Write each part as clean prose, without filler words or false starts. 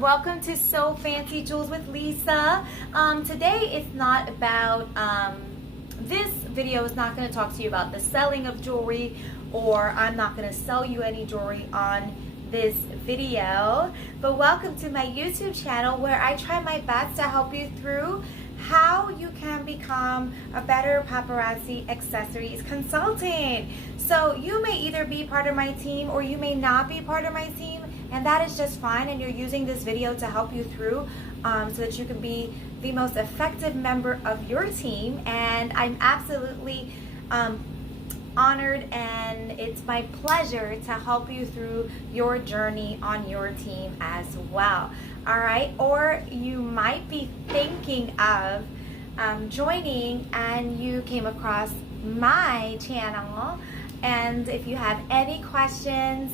Welcome to So Fancy Jewels with Lisa. Today it's not about, this video is not going to talk to you about the selling of jewelry, or I'm not going to sell you any jewelry on this video. But welcome to my YouTube channel where I try my best to help you through how you can become a better paparazzi accessories consultant. So you may either be part of my team or you may not be part of my team, and that is just fine, and you're using this video to help you through so that you can be the most effective member of your team. And I'm absolutely honored, and it's my pleasure to help you through your journey on your team as well. All right, or you might be thinking of joining and you came across my channel, and if you have any questions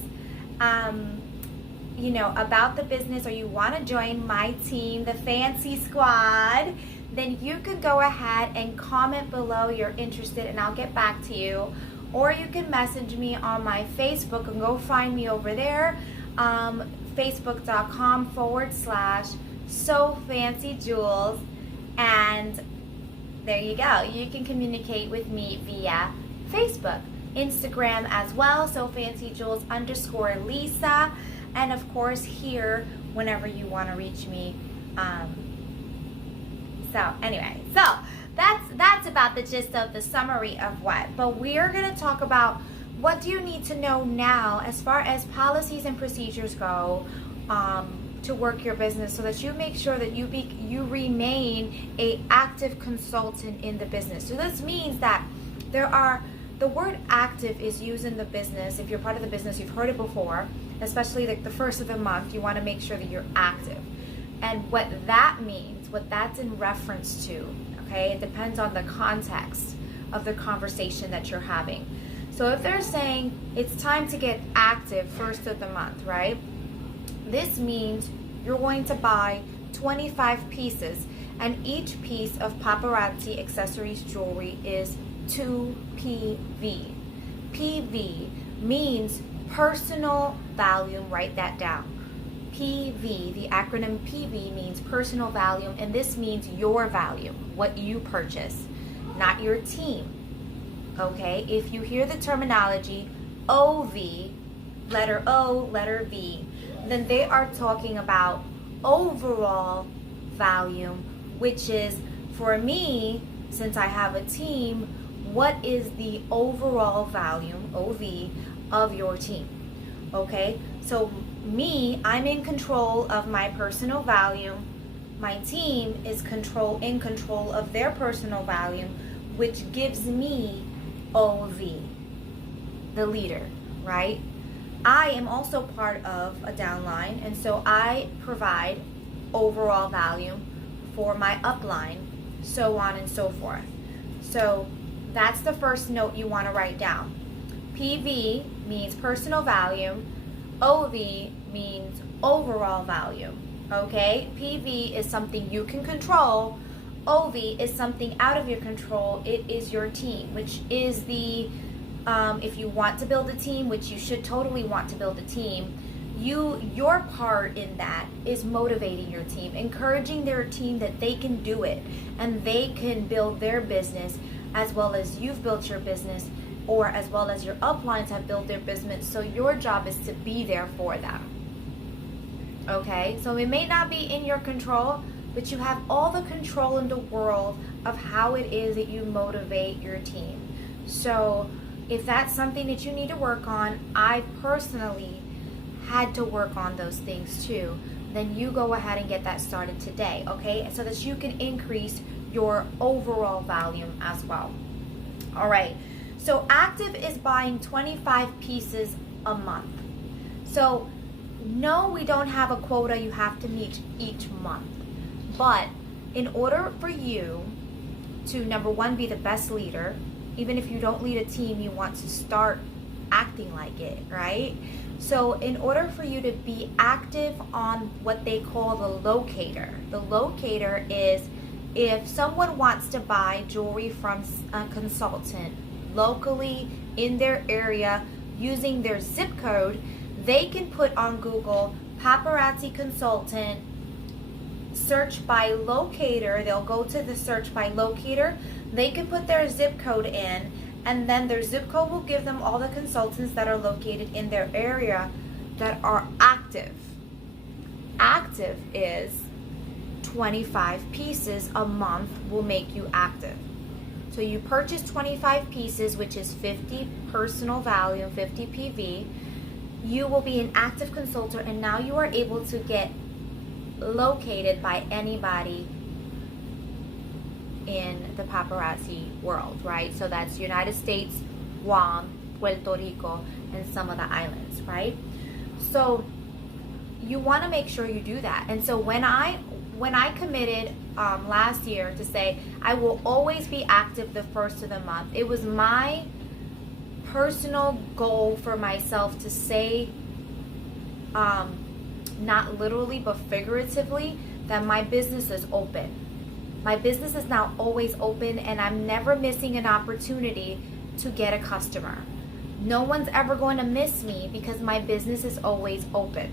about the business, or you want to join my team, the Fancy Squad, then you can go ahead and comment below you're interested and I'll get back to you. Or you can message me on my Facebook and go find me over there, facebook.com/SoFancyJewels, and there you go. You can communicate with me via Facebook, Instagram as well, SoFancyJewels_Lisa, and of course here whenever you want to reach me. So that's about the gist of the summary of what. But we're going to talk about what do you need to know now as far as policies and procedures go to work your business, so that you make sure that you remain a active consultant in the business. So this means that the word active is used in the business. If you're part of the business, you've heard it before, especially like the first of the month, you want to make sure that you're active. And what that means, what that's in reference to, okay, it depends on the context of the conversation that you're having. So if they're saying it's time to get active first of the month, right? This means you're going to buy 25 pieces, and each piece of Paparazzi Accessories jewelry is 2 PV. PV means personal volume, write that down. PV, the acronym PV means personal volume, and this means your volume, what you purchase, not your team. Okay, if you hear the terminology OV, letter O, letter V, then they are talking about overall volume, which is, for me, since I have a team, what is the overall volume, OV, of your team? Okay, so me, I'm in control of my personal volume. My team is in control of their personal volume, which gives me OV, the leader, right? I am also part of a downline, and so I provide overall volume for my upline, so on and so forth. So that's the first note you want to write down. PV means personal volume. OV means overall volume. Okay? PV is something you can control. OV is something out of your control. It is your team, which is the, if you want to build a team, which you should totally want to build a team, your part in that is motivating your team, encouraging their team that they can do it and they can build their business as well as you've built your business, or as well as your uplines have built their business. So your job is to be there for them. Okay, so it may not be in your control, but you have all the control in the world of how it is that you motivate your team. So if that's something that you need to work on, I personally had to work on those things too, then you go ahead and get that started today, okay? So that you can increase your overall volume as well. All right, so active is buying 25 pieces a month. So no, we don't have a quota you have to meet each month. But in order for you to, number one, be the best leader, even if you don't lead a team, you want to start acting like it, right? So in order for you to be active on what they call the locator is if someone wants to buy jewelry from a consultant locally in their area using their zip code, they can put on Google paparazzi consultant, search by locator. They'll go to the search by locator. They can put their zip code in, and then their zip code will give them all the consultants that are located in their area that are active. Active is 25 pieces a month will make you active. So you purchase 25 pieces, which is 50 personal value, 50 PV. You will be an active consultant, and now you are able to get located by anybody in the paparazzi world, right? So that's United States, Guam, Puerto Rico, and some of the islands, right? So you want to make sure you do that. And so when I committed last year to say I will always be active the first of the month, it was my personal goal for myself to say, not literally but figuratively, that my business is open. My business is now always open, and I'm never missing an opportunity to get a customer. No one's ever going to miss me because my business is always open.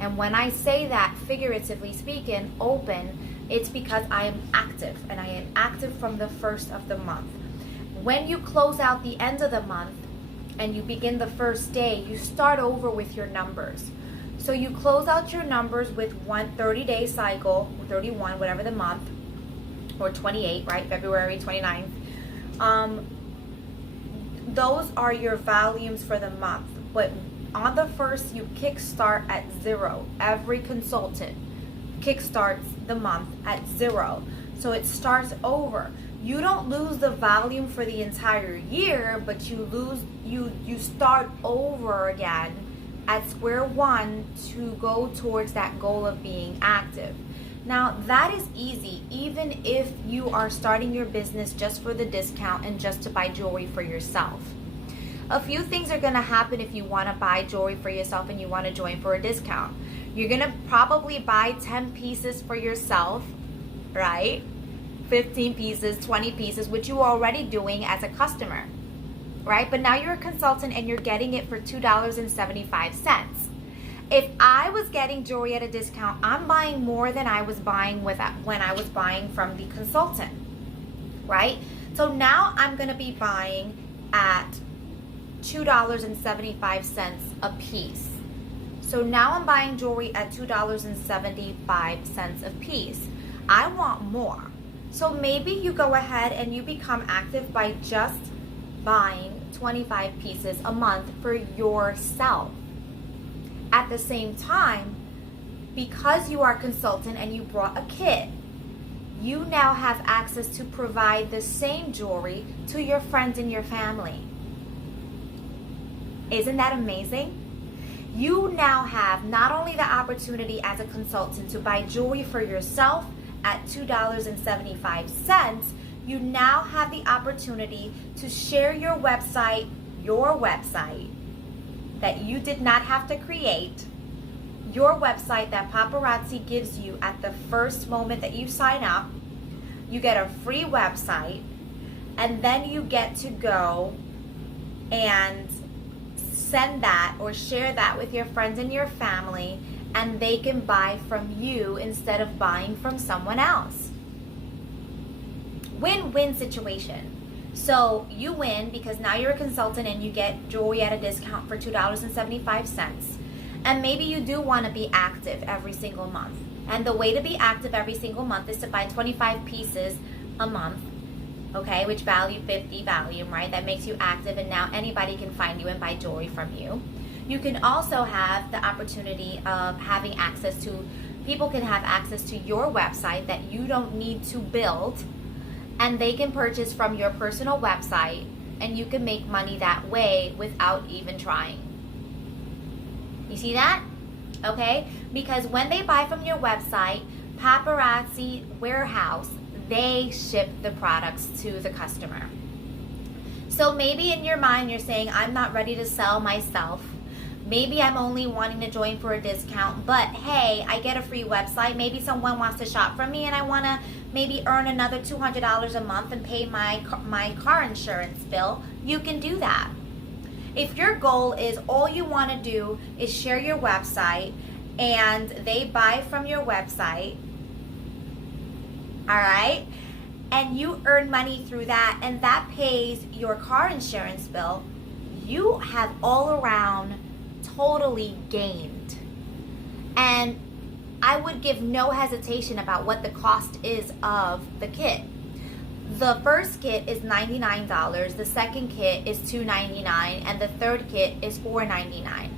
And when I say that, figuratively speaking, open, it's because I am active, and I am active from the first of the month. When you close out the end of the month and you begin the first day, you start over with your numbers. So you close out your numbers with one 30-day cycle, 31, whatever the month, or 28, right? February 29th. Those are your volumes for the month. But on the first, you kickstart at 0. Every consultant kickstarts the month at 0. So it starts over. You don't lose the volume for the entire year, but you start over again at square one to go towards that goal of being active. Now that is easy, even if you are starting your business just for the discount and just to buy jewelry for yourself. A few things are going to happen if you want to buy jewelry for yourself and you want to join for a discount. You're going to probably buy 10 pieces for yourself, right? 15 pieces, 20 pieces, which you are already doing as a customer, right? But now you're a consultant and you're getting it for $2.75. If I was getting jewelry at a discount, I'm buying more than I was buying when I was buying from the consultant, right? So now I'm going to be buying at $2.75 a piece. So now I'm buying jewelry at $2.75 a piece. I want more. So maybe you go ahead and you become active by just buying 25 pieces a month for yourself. At the same time, because you are a consultant and you brought a kit, you now have access to provide the same jewelry to your friends and your family. Isn't that amazing? You now have not only the opportunity as a consultant to buy jewelry for yourself at $2.75, you now have the opportunity to share your website that you did not have to create, your website that Paparazzi gives you at the first moment that you sign up. You get a free website, and then you get to go and send that or share that with your friends and your family, and they can buy from you instead of buying from someone else. Win-win situation. So you win because now you're a consultant and you get jewelry at a discount for $2.75. And maybe you do want to be active every single month. And the way to be active every single month is to buy 25 pieces a month, okay, which value 50 volume, right? That makes you active, and now anybody can find you and buy jewelry from you. You can also have the opportunity of having access to, people can have access to your website that you don't need to build, and they can purchase from your personal website, and you can make money that way without even trying. You see that? Okay? Because when they buy from your website, Paparazzi Warehouse, they ship the products to the customer. So maybe in your mind you're saying, I'm not ready to sell myself. Maybe I'm only wanting to join for a discount, but hey, I get a free website. Maybe someone wants to shop from me and I want to maybe earn another $200 a month and pay my car insurance bill. You can do that. If your goal is all you want to do is share your website and they buy from your website, all right, and you earn money through that, and that pays your car insurance bill, you have all around totally gained. And I would give no hesitation about what the cost is of the kit. The first kit is $99, the second kit is $299, and the third kit is $499.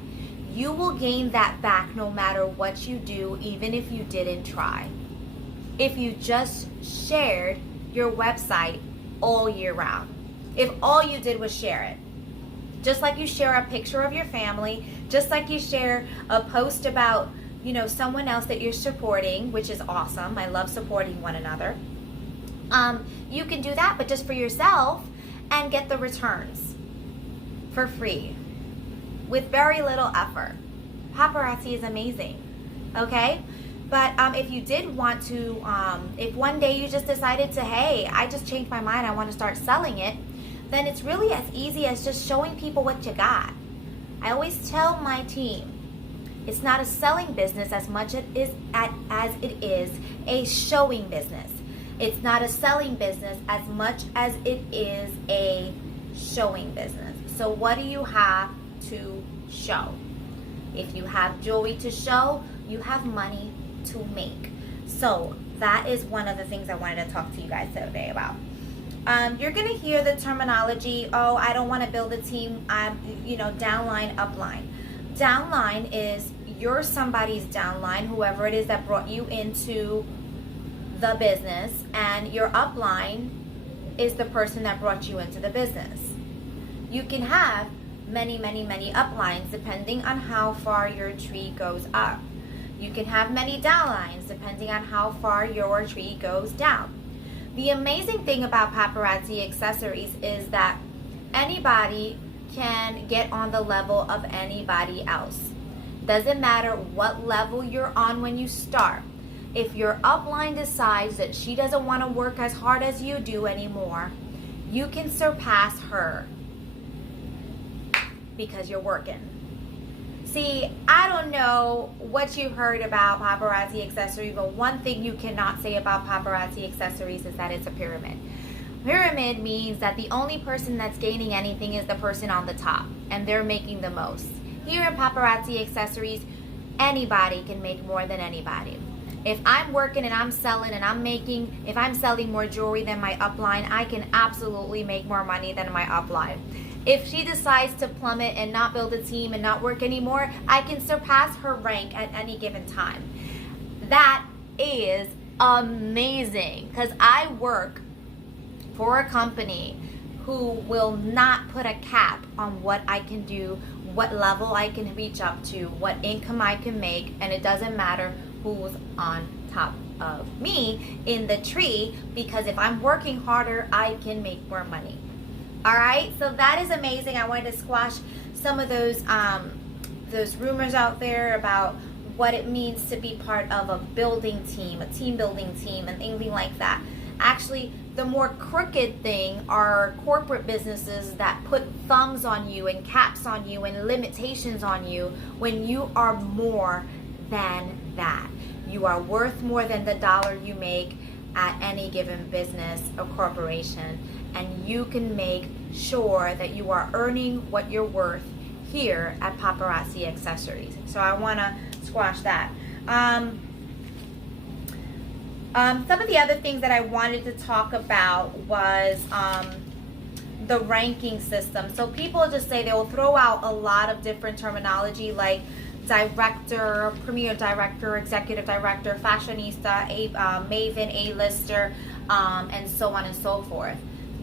You will gain that back no matter what you do, even if you didn't try. If you just shared your website all year round. If all you did was share it. Just like you share a picture of your family, just like you share a post about, someone else that you're supporting, which is awesome. I love supporting one another. You can do that, but just for yourself, and get the returns for free with very little effort. Paparazzi is amazing, okay? But if you did want to, if one day you just decided to, hey, I just changed my mind, I want to start selling it, then it's really as easy as just showing people what you got. I always tell my team, it's not a selling business as much as it is a showing business. It's not a selling business as much as it is a showing business. So what do you have to show? If you have jewelry to show, you have money to make. So that is one of the things I wanted to talk to you guys today about. You're going to hear the terminology, oh, I don't want to build a team, downline, upline. Downline is you're somebody's downline, whoever it is that brought you into the business, and your upline is the person that brought you into the business. You can have many, many, many uplines depending on how far your tree goes up. You can have many downlines depending on how far your tree goes down. The amazing thing about Paparazzi Accessories is that anybody can get on the level of anybody else. Doesn't matter what level you're on when you start. If your upline decides that she doesn't want to work as hard as you do anymore, you can surpass her because you're working. See, I don't know what you heard about Paparazzi Accessories, but one thing you cannot say about Paparazzi Accessories is that it's a pyramid. Pyramid means that the only person that's gaining anything is the person on the top, and they're making the most. Here in Paparazzi Accessories, anybody can make more than anybody. If I'm working and I'm selling and if I'm selling more jewelry than my upline, I can absolutely make more money than my upline. If she decides to plummet and not build a team and not work anymore, I can surpass her rank at any given time. That is amazing, because I work for a company who will not put a cap on what I can do, what level I can reach up to, what income I can make, and it doesn't matter who's on top of me in the tree, because if I'm working harder, I can make more money. All right, so that is amazing. I wanted to squash some of those rumors out there about what it means to be part of a building team, a team building team, and anything like that. Actually, the more crooked thing are corporate businesses that put thumbs on you and caps on you and limitations on you when you are more than that. You are worth more than the dollar you make at any given business or corporation, and you can make sure that you are earning what you're worth here at Paparazzi Accessories. So I want to squash that. Some of the other things that I wanted to talk about was the ranking system. So people just say, they will throw out a lot of different terminology like director, premier director, executive director, fashionista, maven, A-lister, and so on and so forth.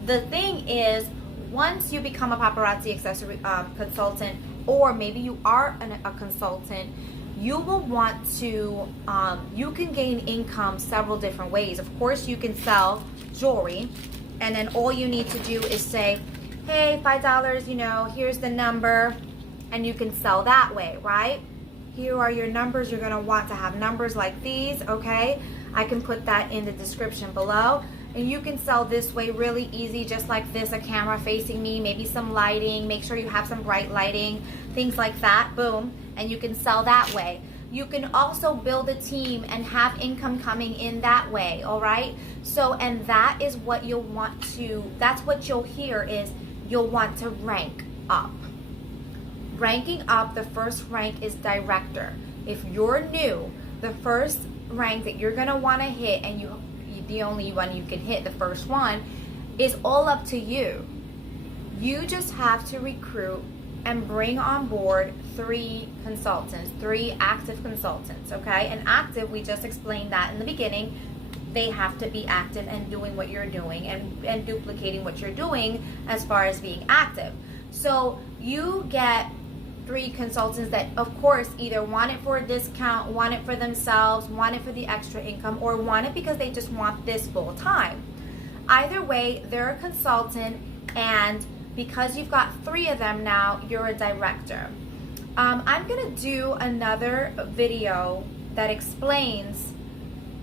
The thing is, once you become a paparazzi accessory consultant, or maybe you are a consultant, you will want to, you can gain income several different ways. Of course, you can sell jewelry, and then all you need to do is say, hey, $5, here's the number, and you can sell that way, right? Here are your numbers. You're going to want to have numbers like these, okay? I can put that in the description below. And you can sell this way really easy, just like this, a camera facing me, maybe some lighting, make sure you have some bright lighting, things like that, boom, and you can sell that way. you can also build a team and have income coming in that way, all right? So, and that is what you'll want to, that's what you'll hear is you'll want to rank up. Ranking up, the first rank is director. If you're new, the first rank that you're gonna wanna hit, and the only one you can hit, the first one, is all up to you. You just have to recruit and bring on board 3 consultants, 3 active consultants, okay? And active, we just explained that in the beginning. They have to be active and doing what you're doing and duplicating what you're doing as far as being active. So you get 3 consultants that, of course, either want it for a discount, want it for themselves, want it for the extra income, or want it because they just want this full time. Either way, they're a consultant, and because you've got 3 of them now, you're a director. I'm gonna do another video that explains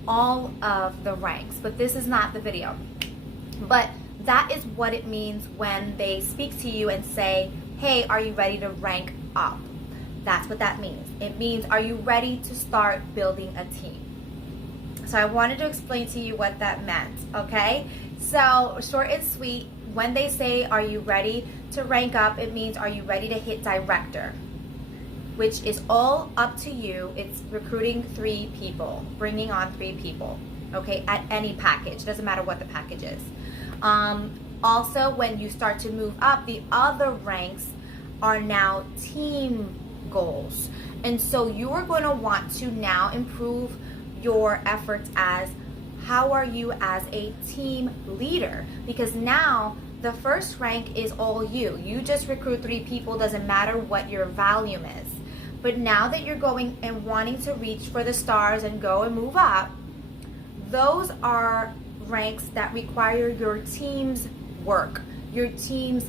all of the ranks, but this is not the video. But that is what it means when they speak to you and say, hey, are you ready to rank up? That's what that means. It means, are you ready to start building a team? So I wanted to explain to you what that meant, okay? So short and sweet, when they say, are you ready to rank up, it means, are you ready to hit director? Which is all up to you. It's recruiting 3 people, bringing on 3 people, okay, at any package. Doesn't matter what the package is. Also, when you start to move up, the other ranks are now team goals. And so you are going to want to now improve your efforts as, how are you as a team leader? Because now the first rank is all you. You just recruit 3 people, doesn't matter what your volume is. But now that you're going and wanting to reach for the stars and go and move up, those are ranks that require your team's work, your team's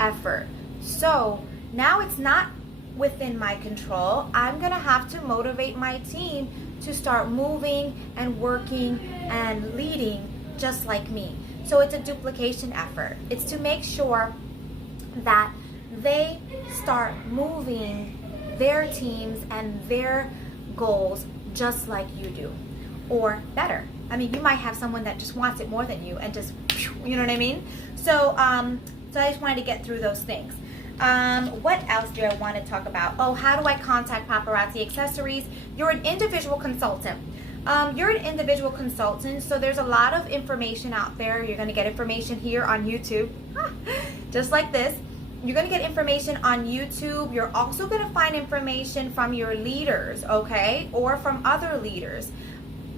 effort. So now it's not within my control. I'm gonna have to motivate my team to start moving and working and leading just like me. So it's a duplication effort. It's to make sure that they start moving their teams and their goals just like you do, or better. I mean, you might have someone that just wants it more than you and just, you know what I mean? So, so I just wanted to get through those things. What else do I want to talk about? Oh, how do I contact Paparazzi Accessories? You're an individual consultant. You're an individual consultant, so there's a lot of information out there. You're going to get information here on YouTube, just like this. You're going to get information on YouTube. You're also going to find information from your leaders, okay, or from other leaders.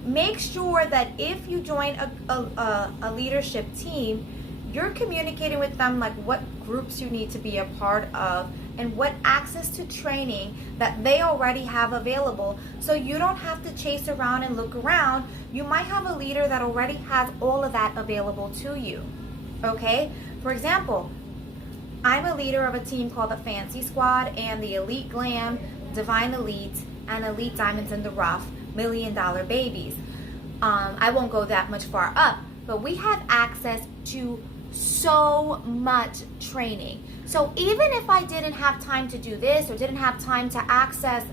Make sure that if you join a leadership team, you're communicating with them like what groups you need to be a part of and what access to training that they already have available, so you don't have to chase around and look around. You might have a leader that already has all of that available to you, okay? For example, I'm a leader of a team called the Fancy Squad and the Elite Glam, Divine Elite, and Elite Diamonds in the Rough, $1 Million Babies. I won't go that much far up, but we have access to so much training. So even if I didn't have time to do this, or didn't have time to access,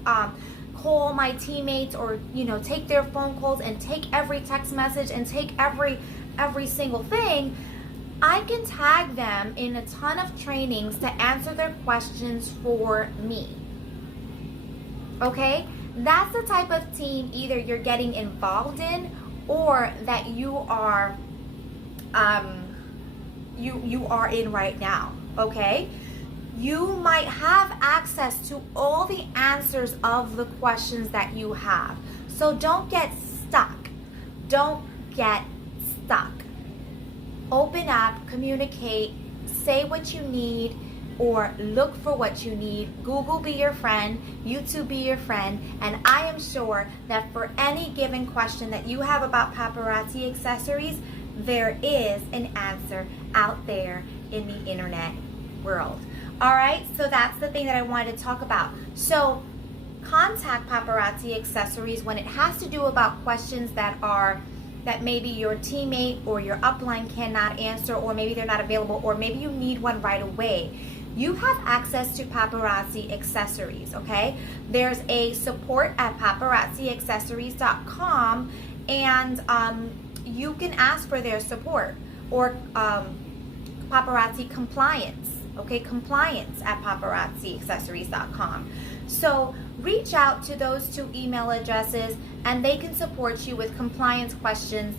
call my teammates, or take their phone calls and take every text message and take every single thing, I can tag them in a ton of trainings to answer their questions for me. Okay? That's the type of team either you're getting involved in, or that you are you are in right now, okay? You might have access to all the answers of the questions that you have. So don't get stuck. Don't get stuck. Open up, communicate, say what you need, or look for what you need. Google be your friend, YouTube be your friend, and I am sure that for any given question that you have about paparazzi accessories, there is an answer out there in the internet world. All right, so that's the thing that I wanted to talk about. So contact Paparazzi Accessories when it has to do about questions that are that maybe your teammate or your upline cannot answer, or maybe they're not available, or maybe you need one right away, you have access to Paparazzi Accessories, okay? There's a support at paparazziaccessories.com, and you can ask for their support, or paparazzi compliance, okay? Compliance at paparazziaccessories.com. So reach out to those 2 email addresses, and they can support you with compliance questions,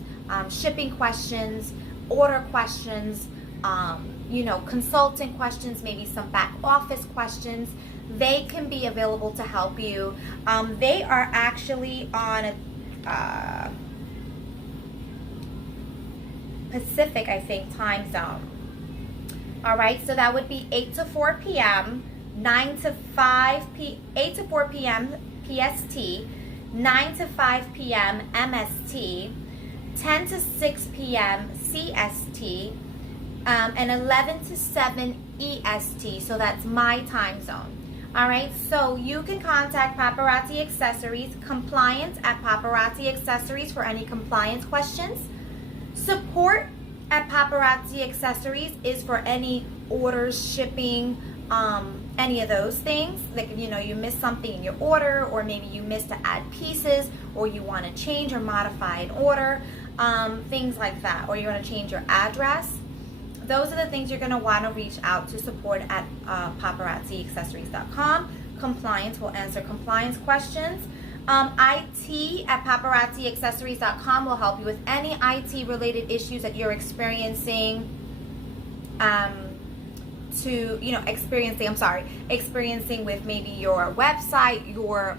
shipping questions, order questions, consultant questions, maybe some back office questions. They can be available to help you. They are actually on a Pacific, I think, time zone. All right, so that would be 8 to 4 p.m., 8 to 4 p.m. PST, 9 to 5 p.m. MST, 10 to 6 p.m. CST, and 11 to 7 EST, so that's my time zone. All right, so you can contact Paparazzi Accessories, compliance at Paparazzi Accessories for any compliance questions. Support at Paparazzi Accessories is for any orders, shipping, any of those things. Like, you missed something in your order, or maybe you missed to add pieces, or you want to change or modify an order, things like that, or you want to change your address. Those are the things you're going to want to reach out to support at paparazziaccessories.com. Compliance will answer compliance questions. IT at paparazziaccessories.com will help you with any IT related issues that you're experiencing, experiencing with maybe your website, your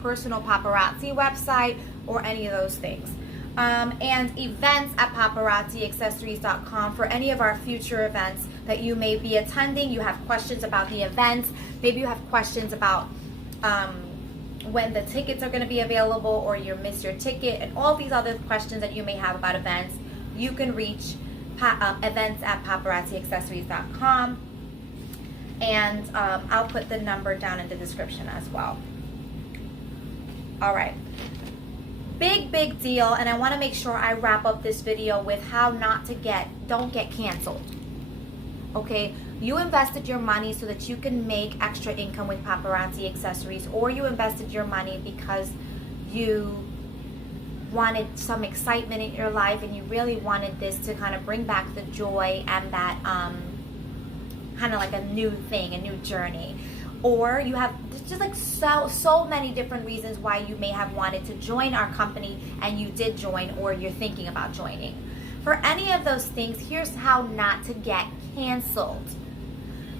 personal paparazzi website, or any of those things. And events at paparazziaccessories.com for any of our future events that you may be attending. You have questions about the events. Maybe you have questions about when the tickets are going to be available, or you missed your ticket, and all these other questions that you may have about events. You can reach events at paparazziaccessories.com, and I'll put the number down in the description as well. All right. Big deal, and I want to make sure I wrap up this video with how don't get canceled. Okay, you invested your money so that you can make extra income with Paparazzi Accessories, or you invested your money because you wanted some excitement in your life and you really wanted this to kind of bring back the joy and that kind of like a new thing, a new journey. Or you have just like so many different reasons why you may have wanted to join our company, and you did join, or you're thinking about joining. For any of those things, here's how not to get canceled.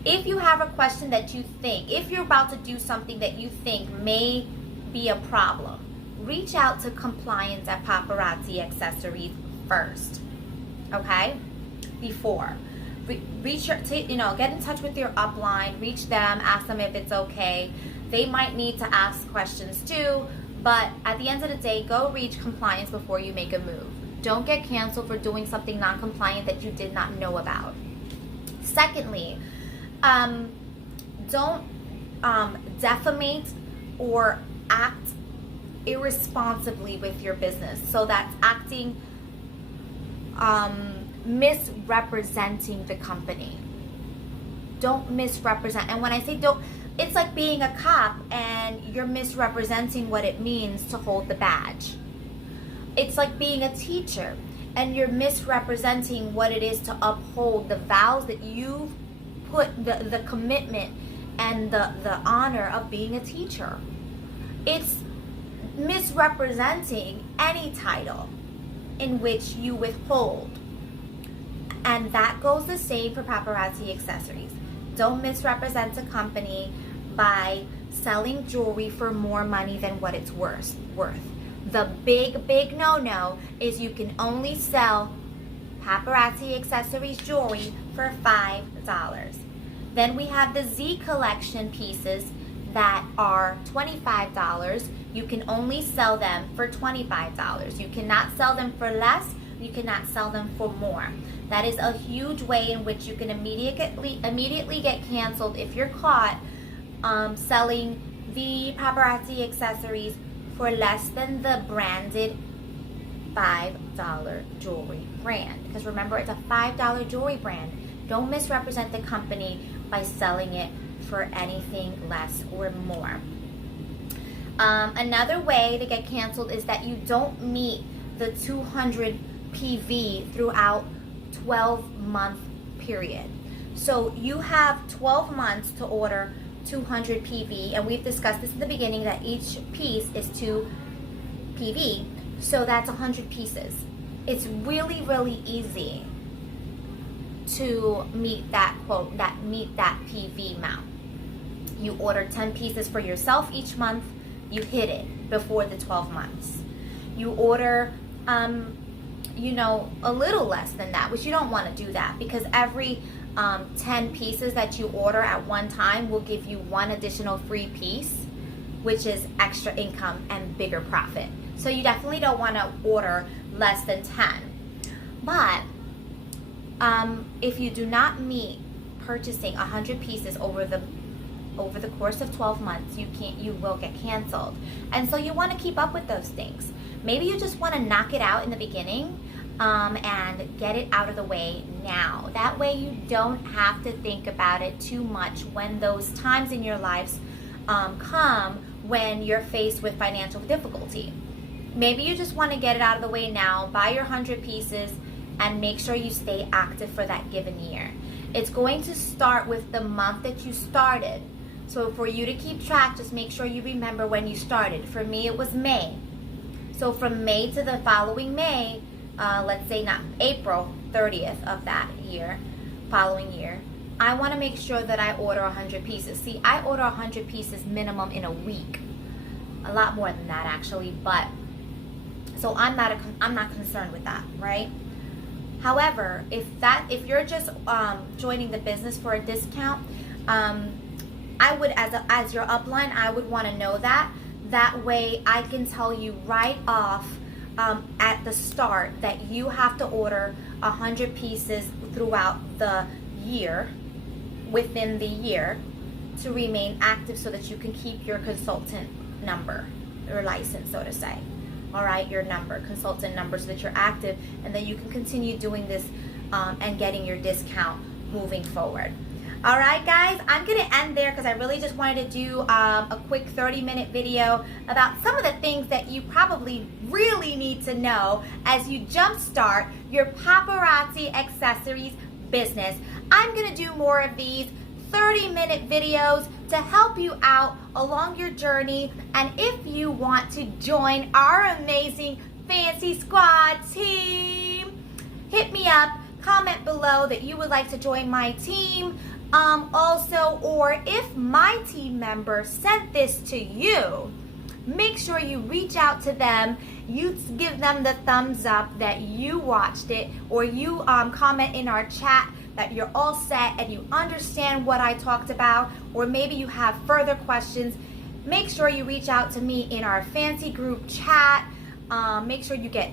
If you have a question that you think, if you're about to do something that you think may be a problem, reach out to compliance at Paparazzi Accessories first, okay? Before. Get in touch with your upline, reach them, ask them if it's okay. They might need to ask questions too, but at the end of the day, go reach compliance before you make a move. Don't get canceled for doing something non-compliant that you did not know about. Secondly, don't defamate or act irresponsibly with your business. So that's acting misrepresenting the company. Don't misrepresent. And when I say don't, it's like being a cop and you're misrepresenting what it means to hold the badge. It's like being a teacher and you're misrepresenting what it is to uphold the vows that you've put, the commitment and the honor of being a teacher. It's misrepresenting any title in which you withhold. And that goes the same for Paparazzi Accessories. Don't misrepresent a company by selling jewelry for more money than what it's worth. The big no-no is you can only sell Paparazzi Accessories jewelry for $5. Then we have the Z collection pieces that are $25. You can only sell them for $25. You cannot sell them for less. You cannot sell them for more. That is a huge way in which you can immediately get canceled if you're caught selling the Paparazzi Accessories for less than the branded $5 jewelry brand. Because remember, it's a $5 jewelry brand. Don't misrepresent the company by selling it for anything less or more. Another way to get canceled is that you don't meet the 200 PV throughout 12-month period. So you have 12 months to order 200 PV, and we've discussed this in the beginning that each piece is 2 PV, so that's 100 pieces. It's really, really easy to meet that quote, meet that PV amount. You order 10 pieces for yourself each month, you hit it before the 12 months. You order a little less than that, which you don't want to do that, because every 10 pieces that you order at one time will give you one additional free piece, which is extra income and bigger profit. So you definitely don't want to order less than 10. But if you do not meet purchasing 100 pieces over the course of 12 months, you will get canceled. And so you want to keep up with those things. Maybe you just want to knock it out in the beginning and get it out of the way now. That way you don't have to think about it too much when those times in your lives come when you're faced with financial difficulty. Maybe you just want to get it out of the way now, buy your 100 pieces, and make sure you stay active for that given year. It's going to start with the month that you started. So for you to keep track, just make sure you remember when you started. For me, it was May. So from May to the following May, let's say not April 30th of that year, following year, I want to make sure that I order 100 pieces. See, I order 100 pieces minimum in a week. A lot more than that actually, but so I'm not concerned with that, right? However, if you're just joining the business for a discount, I would, as your upline, I would want to know that. That way I can tell you right off at the start that you have to order 100 pieces throughout the year, within the year, to remain active so that you can keep your consultant number, your license, so to say. All right, your number, consultant number, so that you're active and that you can continue doing this and getting your discount moving forward. All right, guys, I'm going to end there because I really just wanted to do a quick 30-minute video about some of the things that you probably really need to know as you jumpstart your paparazzi accessories business. I'm going to do more of these 30-minute videos to help you out along your journey. And if you want to join our amazing Fancy Squad team, hit me up, comment below that you would like to join my team. Also, or if my team member sent this to you, make sure you reach out to them. You give them the thumbs up that you watched it, or you comment in our chat that you're all set and you understand what I talked about, or maybe you have further questions. Make sure you reach out to me in our fancy group chat. Make sure you get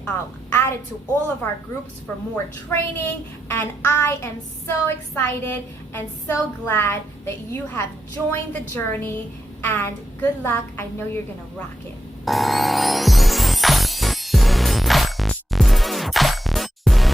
added to all of our groups for more training. And I am so excited and so glad that you have joined the journey. And good luck. I know you're gonna rock it.